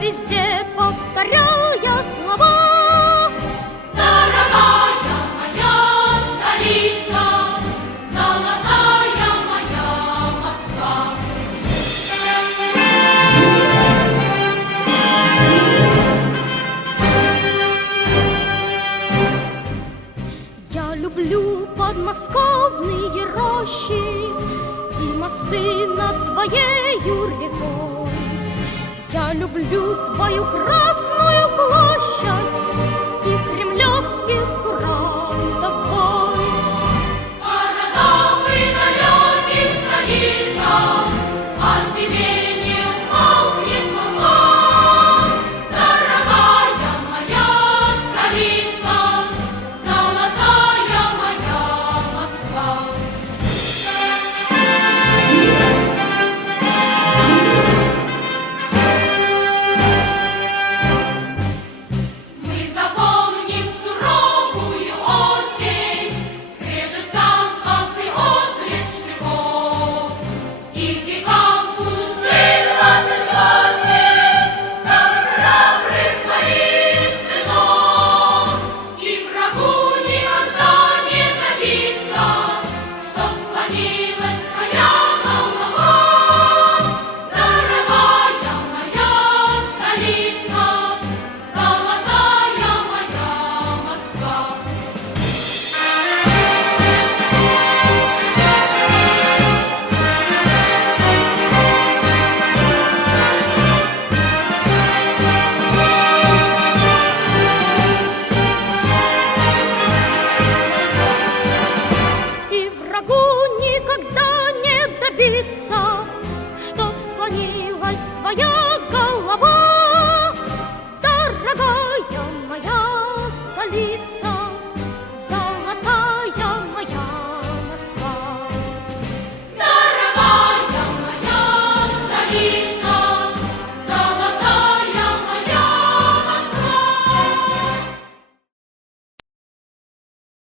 везде повторял я слова. Дорогая моя столица, золотая моя Москва. Я люблю подмосковные рощи и мосты над твоею рекой. Я люблю твою Красную площадь и кремлевских курантов бой. О городах и далеких столицах от тебе не умолкнет молва. Дорогая моя столица, золотая моя Москва. Мы запомним суровую осень, скрежет танков и отблеск штыков, и в веках будут жить 28 самых храбрых твоих сынов. И врагу никогда не добиться, чтоб склонилась твоя голова. Дорогая моя столица, золотая моя Москва. И врагу никогда не добиться,